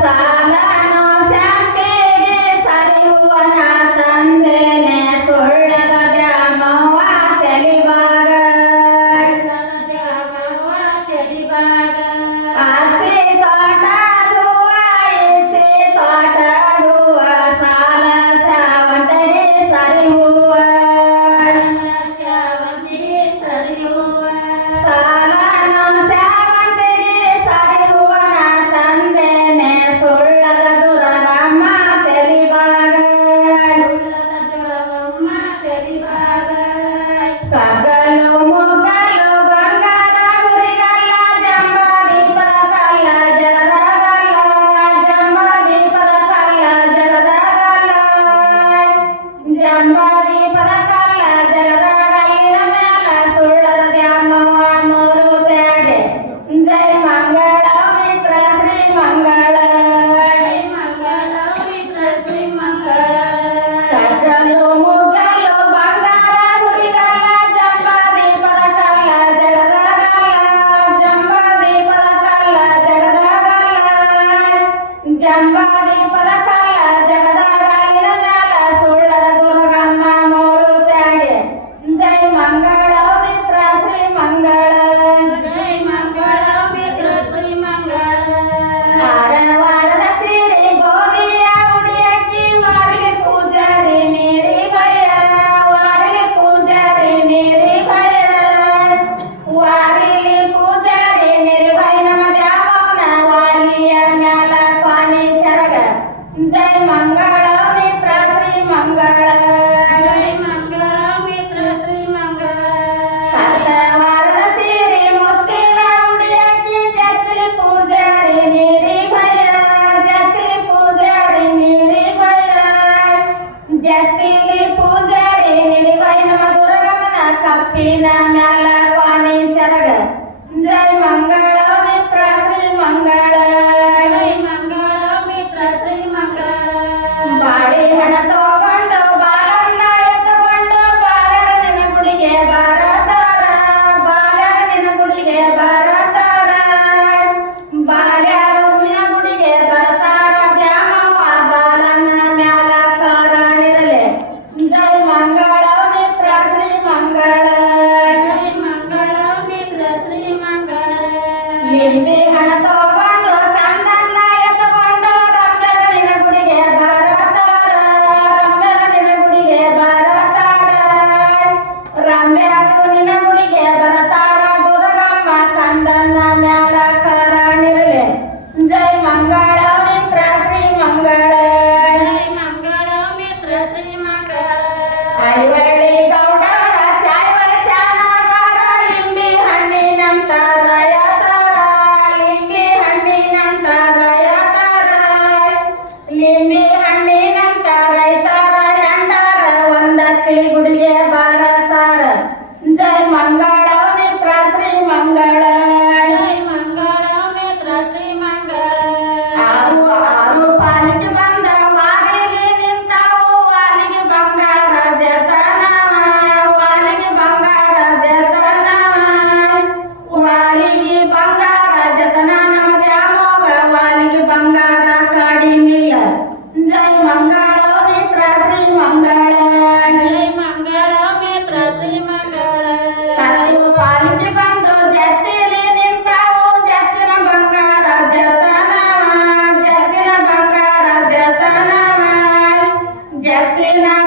啥？啊啊 జంబాలి పదకాల జగదాగా I'm Pinamia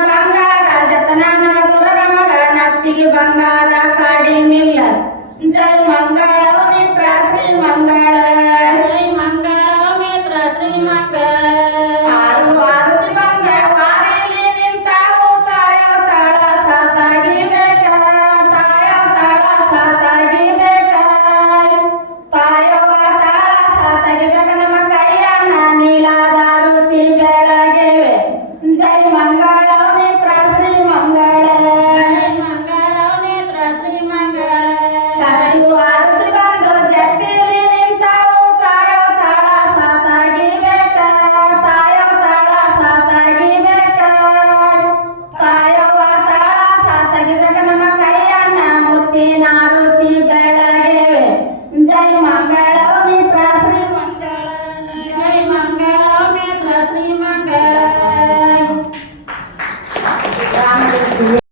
బంగార జతనా గుర రమగ నత్తికి బంగార కాడి మిల్ల జల్ మంగళ నిత్ర శ్రీ మంగళ